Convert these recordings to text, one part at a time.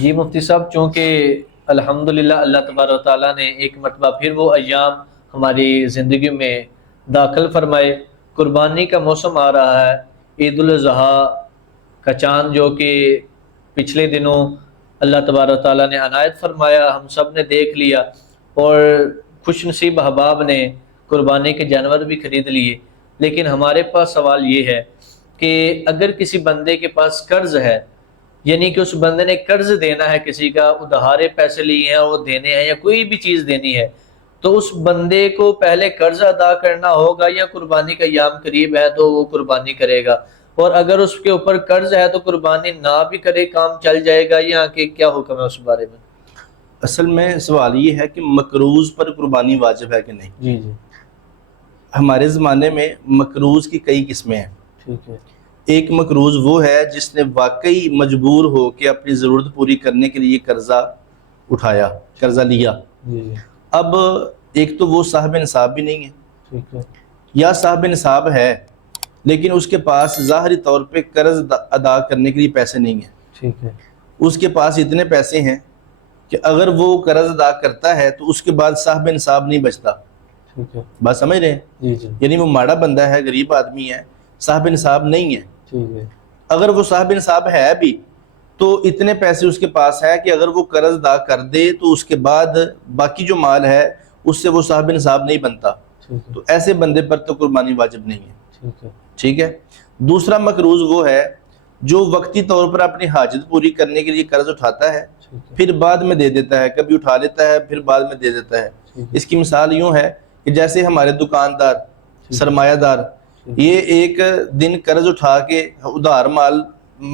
جی مفتی صاحب، چونکہ الحمدللہ اللہ تبارک و تعالیٰ نے ایک مرتبہ پھر وہ ایام ہماری زندگی میں داخل فرمائے، قربانی کا موسم آ رہا ہے، عید الاضحیٰ کا چاند جو کہ پچھلے دنوں اللہ تبارک و تعالیٰ نے عنایت فرمایا، ہم سب نے دیکھ لیا، اور خوش نصیب احباب نے قربانی کے جانور بھی خرید لیے۔ لیکن ہمارے پاس سوال یہ ہے کہ اگر کسی بندے کے پاس قرض ہے، یعنی کہ اس بندے نے قرض دینا ہے، کسی کا ادھارے پیسے لیے ہیں وہ دینے ہیں، یا کوئی بھی چیز دینی ہے، تو اس بندے کو پہلے قرض ادا کرنا ہوگا یا قربانی کا ایام قریب ہے تو وہ قربانی کرے گا؟ اور اگر اس کے اوپر قرض ہے تو قربانی نہ بھی کرے کام چل جائے گا، یا کہ کیا حکم ہے اس بارے میں؟ اصل میں سوال یہ ہے کہ مقروض پر قربانی واجب ہے کہ نہیں۔ جی جی ہمارے زمانے میں مقروض کی کئی قسمیں ہیں۔ ٹھیک ہے۔ ایک مقروض وہ ہے جس نے واقعی مجبور ہو کہ اپنی ضرورت پوری کرنے کے لیے قرضہ اٹھایا، قرضہ لیا۔ جی جی اب ایک تو وہ صاحب نصاب بھی نہیں ہے، ٹھیک ہے۔ یا صاحب نصاب ہے لیکن اس کے پاس ظاہری طور پہ قرض ادا کرنے کے لیے پیسے نہیں ہیں۔ ٹھیک ہے۔ اس کے پاس اتنے پیسے ہیں کہ اگر وہ قرض ادا کرتا ہے تو اس کے بعد صاحب نصاب نہیں بچتا۔ ٹھیک ہے۔ بات سمجھ رہے ہیں؟ جی جی یعنی وہ ماڑا بندہ ہے، غریب آدمی ہے، صاحب نصاب نہیں ہے۔ ٹھیک ہے۔ اگر وہ صاحب نصاب ہے بھی تو اتنے پیسے اس کے پاس ہے کہ اگر وہ قرض ادا کر دے تو اس کے بعد باقی جو مال ہے اس سے وہ صاحب نصاب نہیں بنتا، تو ایسے بندے پر تو قربانی واجب نہیں ہے۔ ٹھیک ہے۔ ٹھیک ہے۔ دوسرا مقروض وہ ہے جو وقتی طور پر اپنی حاجت پوری کرنے کے لیے قرض اٹھاتا ہے، پھر بعد میں دے دیتا ہے، کبھی اٹھا لیتا ہے پھر بعد میں دے دیتا ہے۔ اس کی مثال یوں ہے کہ جیسے ہمارے دکاندار، سرمایہ دار، یہ ایک دن قرض اٹھا کے ادھار مال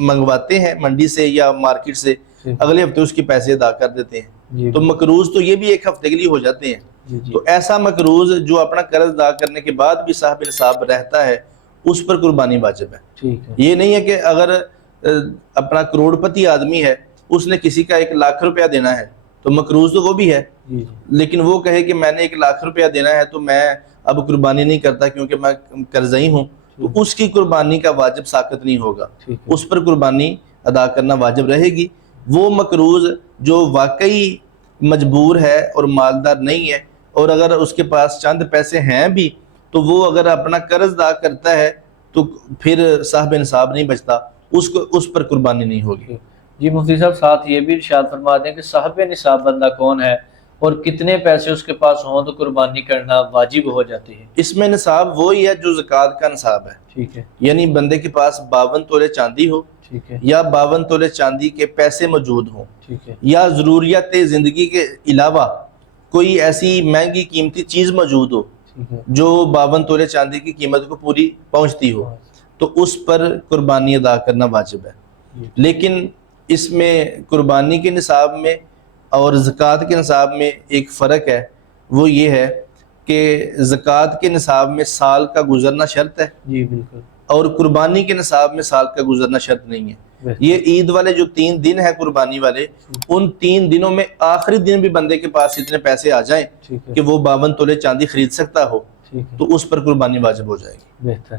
منگواتے ہیں منڈی سے یا مارکیٹ سے، اگلے ہفتے اس کے پیسے ادا کر دیتے ہیں، تو مقروض تو یہ بھی ایک ہفتے کے لیے ہو جاتے ہیں۔ تو ایسا مقروض جو اپنا قرض ادا کرنے کے بعد بھی صاحب نصاب رہتا ہے اس پر قربانی واجب ہے۔ یہ نہیں ہے کہ اگر اپنا کروڑ پتی آدمی ہے، اس نے کسی کا 1,00,000 روپیہ دینا ہے تو مقروض تو وہ بھی ہے، لیکن وہ کہے کہ میں نے 1,00,000 روپیہ دینا ہے تو میں اب قربانی نہیں کرتا کیونکہ میں قرضئی ہوں، تو اس کی قربانی کا واجب ساقط نہیں ہوگا، اس پر قربانی ادا کرنا واجب رہے گی۔ وہ مقروض جو واقعی مجبور ہے اور مالدار نہیں ہے، اور اگر اس کے پاس چند پیسے ہیں بھی تو وہ اگر اپنا قرض ادا کرتا ہے تو پھر صاحب نصاب نہیں بچتا، اس پر قربانی نہیں ہوگی۔ جی مفتی صاحب، ساتھ یہ بھی ارشاد فرما دیں کہ صاحب نصاب بندہ کون ہے اور کتنے پیسے اس کے پاس ہوں تو قربانی کرنا واجب ہو جاتی ہے؟ اس میں نصاب وہی ہے جو زکوٰۃ کا نصاب ہے۔ ٹھیک ہے۔ یعنی بندے کے پاس 52 تولے چاندی ہو، ٹھیک ہے، یا 52 تولے چاندی کے پیسے موجود ہوں، ٹھیک ہے، یا ضروریات زندگی کے علاوہ کوئی ایسی مہنگی قیمتی چیز موجود ہو ٹھیک ہے، جو 52 تولے چاندی کی قیمت کو پوری پہنچتی ہو، تو اس پر قربانی ادا کرنا واجب ہے۔ لیکن اس میں قربانی کے نصاب میں اور زکوٰۃ کے نصاب میں ایک فرق ہے، وہ یہ ہے کہ زکوٰۃ کے نصاب میں سال کا گزرنا شرط ہے، جی بالکل، اور قربانی کے نصاب میں سال کا گزرنا شرط نہیں ہے۔ یہ عید والے جو 3 دن ہیں قربانی والے، ان 3 دنوں میں آخری دن بھی بندے کے پاس اتنے پیسے آ جائیں کہ وہ 52 تولے چاندی خرید سکتا ہو تو اس پر قربانی واجب ہو جائے گی۔ بہتر۔